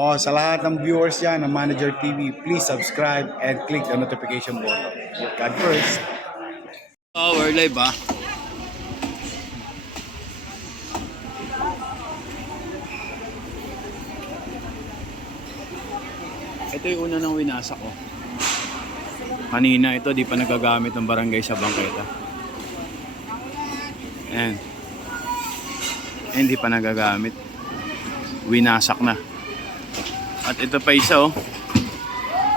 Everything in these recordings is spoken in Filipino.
Oh, sa lahat ng viewers yan ng Manager TV, please subscribe and click the notification button. God first. Oh, we're live ah. Ito yung una ng winasa ko. Kanina ito, di pa nagagamit ng barangay sa bangketa. Ayan. Hindi pa nagagamit. Winasak na. At ito pa isa oh.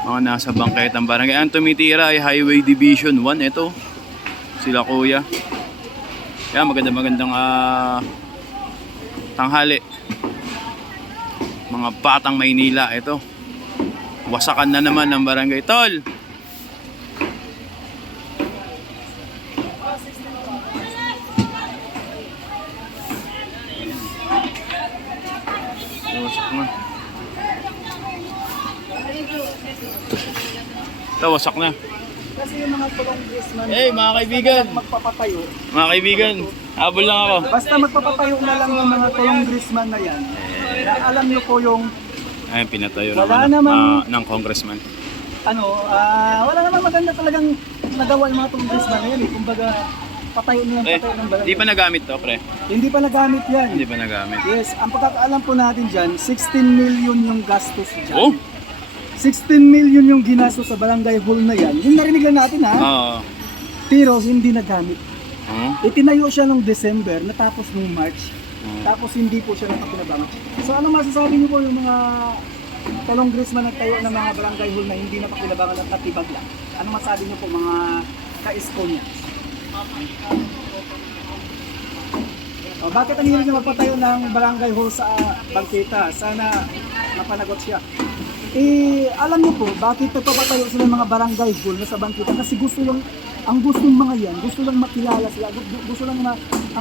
Mga nasa bangketa ng barangay. Ang tumitira ay Highway Division 1. Ito. Sila kuya. Yan, magandang tanghali. Mga batang Maynila. Ito. Wasakan na naman ng barangay. Tol! Wasak na. Ito, wasak na. Kasi yung mga congressman, Hey, mga kaibigan. magpapatayo. Mga kaibigan, habol lang ako. Basta magpapatayo na lang ng mga congressman na yan. Na alam nyo po yung, Ayun, pinatayo Wala naman namang- ng congressman. wala namang maganda talagang nagawa yung mga congressman na yan eh. Kumbaga, patayo na lang patayo ng barangay. Di pa nagamit to, pre. Hindi pa nagamit yan. Hindi pa nagamit. Yes, ang pagkakaalam po natin dyan, 16 million yung gastos dyan. Oh! 16 million yung ginastos sa barangay hall na yan. Yung narinig lang natin ha, Oo. pero hindi nagamit. Oh. Itinayo siya nung December, natapos nung March. Oh. Tapos hindi po siya napakinabangan. So ano masasabi niyo po yung mga congressman nagtayo ng mga barangay hall na hindi napakinabangan at natibag lang? Ano masasabi niyo po mga ka-isko niya? Bakit ang hilig niya magpatayo ng barangay hall sa bangketa? Sana mapanagot siya. Alam niyo po, bakit nagpapatayo sila ng mga barangay hall na sa bangketa? Kasi ang gusto ng mga yan, gusto lang makilala sila, ang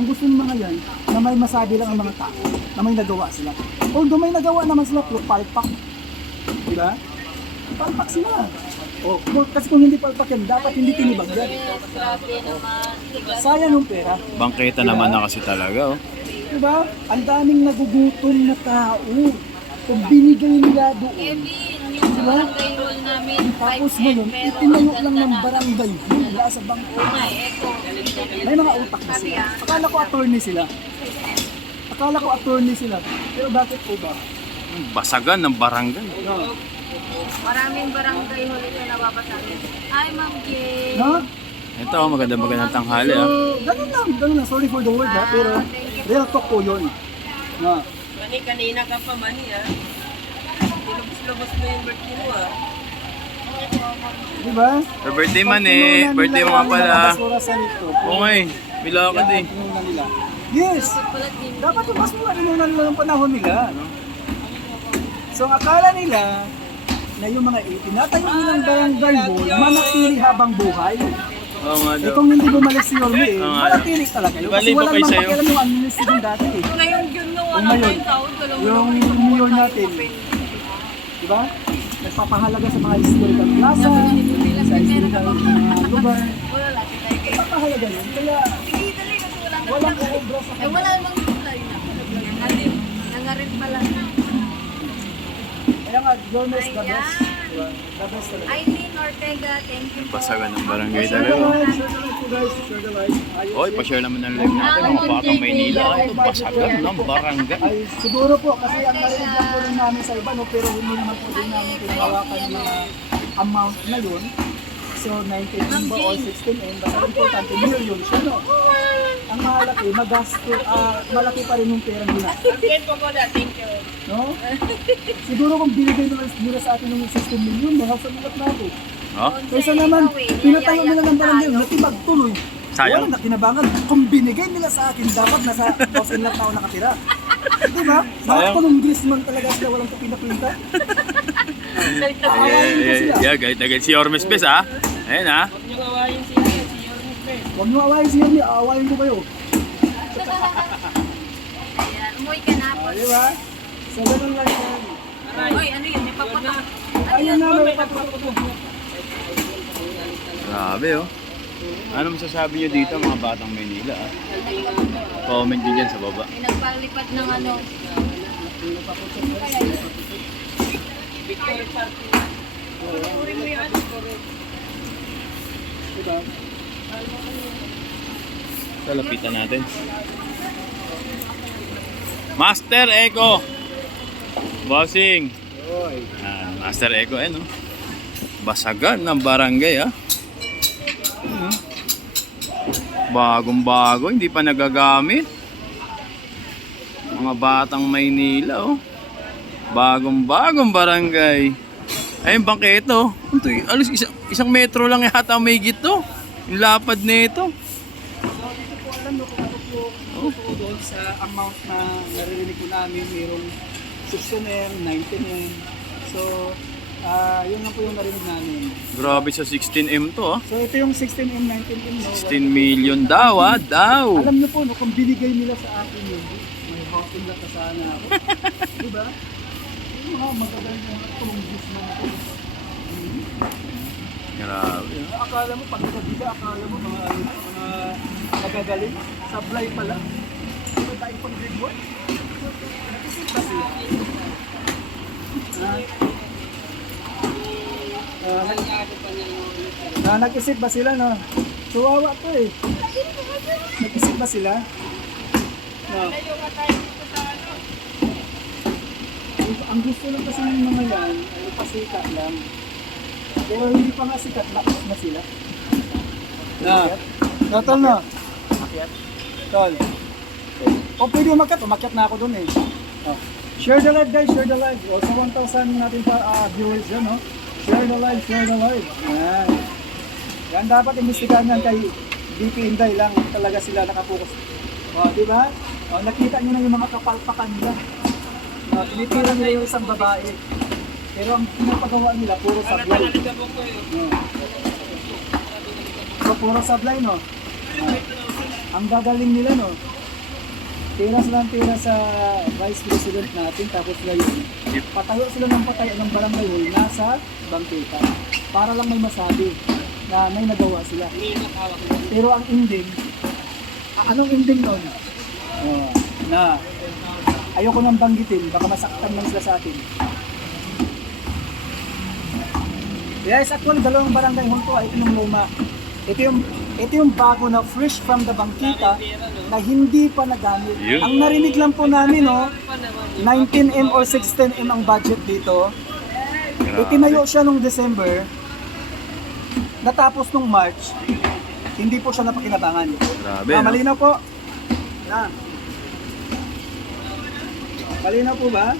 gusto ng mga yan, na may masabi lang ang mga tao, na may nagawa sila. Although may nagawa naman sila, pero palpak. Diba? Palpak sila. Kasi kung hindi palpak yan, dapat hindi tinibag yan. Sayang ng pera. Bangketa naman na kasi talaga, oh. Diba? Ang daming nagugutom na tao. Kung binigay nila doon. Diba? Tapos ngayon, itinayo lang ng barangay hall wala sa bangko. May mga utak na sila. Akala ko attorney sila. Pero bakit po ba? Basagan ng barangay. No. Maraming barangay hall ito nababasagin. Ay, Ma'am Jay. No? Ito, magandang tanghali, ah. So, ganun lang. Sorry for the word ha, pero real talk po yun. No. Kanina ka pa, Mani, ah. Tinubos-lubos mo yung birthday mo, ah. Diba? Your birthday man eh. Birthday mo nga pala. Oo nga eh. Milakad eh. Yes! Dapat yung mas mula inunan nila ng panahon nila. No? So ang akala nila na yung mga itinatayo nilang barangay hall manatili habang buhay. Oo nga daw. Kung hindi bumalik si Yorme eh, Oo nga. manatili talaga yun. Kasi Bali po wala kayo namang sa'yo. pakialam yung administration dati eh. Ngayon yun nung Yung mayor, yung mayor natin. Diba? Nagpapahalaga sa mga historical plaza, sa historical lugar. Nagpapahalaga yun. Kaya walang kuobra sa Eh, wala namang tulay na. Nangarin pala. Kaya nga, Yormes the best. Diba? The best talaga. Aileen Ortega, thank you po. Basagan ng barangay Share the talaga. live, share the live po guys, share the live. Ayos Oy, yun. pa-share naman ng live natin. Mga batang Maynila. Ito, basagan ng barangay. Ay, siguro po, kasi ang narinig lang po rin namin sa iba, no, pero hindi naman po din namin pinawakan yung mga amount na yun. So, 19 ba o 16M, basta importante, million siya, no? Ang malaki, malaki pa rin yung perang ginastos. Thank you. No? Siguro kung binigay nila sa atin ng 16 million, mahal sa mulat na ako. Oh? Kaysa naman, pinatayo nila ng barangay, natibag tuloy. Sayang. Wala na kinabangan. Kung binigay nila sa akin, dapat nasa 1,000 lang ako nakatira. Diba? Bakit Sayang. congressman talaga sila walang kapinapinta? Yeah, guys, si Ormes Pes, ah. Ayun, ah. Huwag nyo awayin si Yorme, aawayin ko kayo. Ayan, umuwi ka na po. Diba? So, ganun lang yan. Uy, ano yun? May paputok. Ayun na, may pagpaputok. Grabe, oh. Ano masasabi nyo dito, mga batang Maynila, ah? Comment nyo dyan sa baba. May nagpalipad ng ano. Victory Party na. Puri mo yan. Diba? Lalapitan natin. Master Eco. Bossing. Master Eco, no? Basagan ng barangay, Bagong-bago, hindi pa nagagamit. Mga batang Maynila, Bagong-bagong barangay. Ay, yung bangketo. Ito, alos isang metro lang yata may gito. Yung lapad nito. So, dito po alam no, kung ano po doon sa amount na naririnig ko namin, mayroong 16M, 19M. So, yun lang po yung narinig namin. Grabe sa 16M to, So, ito yung 16M, 19M. No? 16 million daw, daw. Alam niyo po, no, kung binigay nila sa akin yun, may housing lot na sana ako. Diba? Yung mga magagaling na tulunggis na ako. Grabe. Akala mo, pag nagbiga, akala mo mga nagagaling. Sablay pala. Diba tayo pang grade 1? Nakisip ba sila? Nag-isip ba sila, no? Suwawa to eh. Nag-isip ba sila? No. Ang gusto lang kasi ng mga yan ay pasikat lang. Pero hindi pa nga sikat, lakas na sila. Tol na. Tol. O pwede umakyat na ako dun eh. Oh. Share the live guys, share the live. O sa 1,000 natin pa viewers dyan, no? Share the live, share the live. Yan. Yan dapat imbestigahan yan kay DP Inday lang talaga sila nakapokus. O, di ba? O, nakita nyo na yung mga kapalpakan nila. Tinitira nila yung isang babae. Pero ang pinapagawa nila, puro sablay. So, puro sablay, no? Ang gagaling nila, no? Tira sa Vice President natin, tapos ngayon, patayo sila ng patayo ng barangay hall nasa bangketa. Para lang may masabi na may nagawa sila. Pero ang ending, anong ending nun? Na ayoko nang banggitin, baka masaktan lang sila sa atin. Yes, actually, dalawang barangay hall to, ito yung luma. Ito yung bago na fresh from the bangkita na hindi pa nagamit. Yeah. Ang narinig lang po namin, 19M or 16M ang budget dito. Itinayo siya nung December. Natapos nung March, hindi po siya napakinabangan. Grabe, Malinaw po. Malinaw po ba?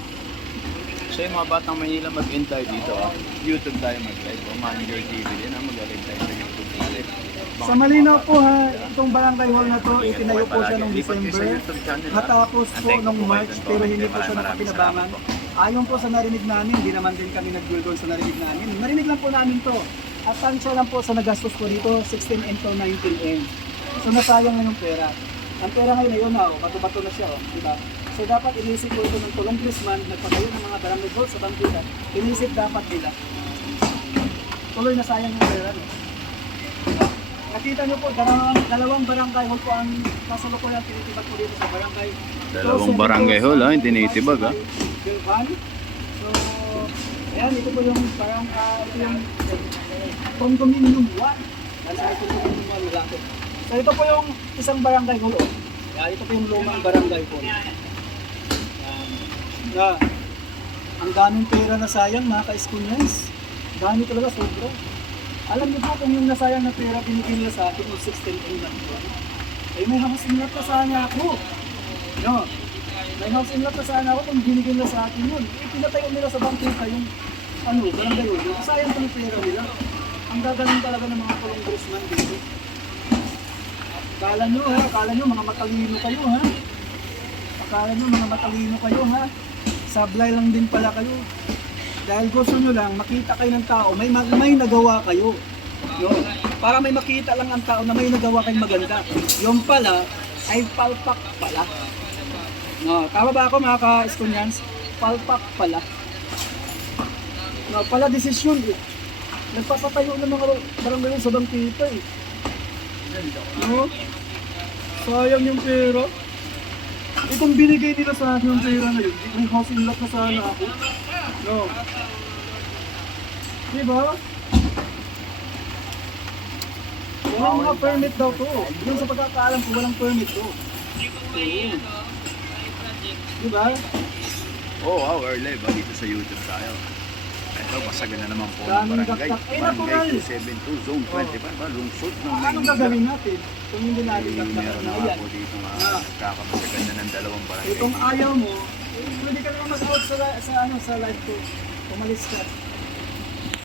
So yung mga batang Manila mag-end tayo dito, YouTube tayo mag-live, Manager TV din, mag-live tayo sa YouTube natin. Sa malinaw po itong barangay hall na to, itinayo po siya noong December. Natapos po nung March, pero hindi po siya napakinabangan. Ayon po sa narinig namin, hindi naman din kami nag-gulgol sa narinig namin. Narinig lang po namin to. At tansya lang po sa nagastos ko dito, 16M to 19M. So nasayang na yung pera. Ang pera ngayon, ayun na, bato-bato na siya, diba? So dapat inisip po ito ng tulong Chrisman, nagpatayo ng mga barangay hall sa bangkita. Inisip dapat nila. Tuloy na sayang yung pera, no? Nakita nyo po, dalawang barangay hall po ang kasalukuyan tinitibag po dito sa barangay. Dalawang barangay hall, hindi tinitibag, Bilban. So, ayan, ito po yung parang, ito yung condominium 1. Nasa ito po yung mga lalaki. So, ito po yung isang barangay hall. Ayan, ito po yung lumang barangay hall. Na, ang daming pera na sayang mga ka-eskunyans. Dami talaga, sobra. Alam niyo po kung yung nasayang na pera binigyan nila sa akin yung 16M lang po. Eh may house in lot na sana ako. No. May house in lot na sana ako kung binigyan nila sa akin yun. Eh pinatayo nila sa bangkita yung barangay yun. Sayang pa yung pera nila. Ang gagaling talaga ng mga congressman dito. Akala nyo mga matalino kayo ha. Akala nyo mga matalino kayo ha. Sablay lang din pala kayo. Dahil gusto nyo lang makita kayo ng tao, may nagawa kayo. No? Para may makita lang ang tao na may nagawa kayong maganda. Yung pala ay palpak pala. No, tama ba ako mga ka-eskunyans? Palpak pala. No, pala desisyon eh. Nagpapatayo ng mga barangay sa bangkita eh. No? Sayang yung pera. Kung binigay nila sa akin yung pera na yun, may housing lot na sana ako. No. Di ba? Walang mga permit daw to. Yung sa pagkakaalam ko, walang permit to. Hindi ko may ano, may project. Di ba? Oh, wow, we're live dito sa YouTube tayo. Ito, masagan na naman po ng Daming barangay. dakdak. Eh, natural. Barangay 272, Zone 25, ba? Lungsod ng Anong gagawin natin kung hindi natin dakdak Meron na na nga yan? po dito Ah. kakapasagan na ng dalawang barangay. Kung ayaw mo, pwede ka naman mag-out sa live ko. Umalis ka.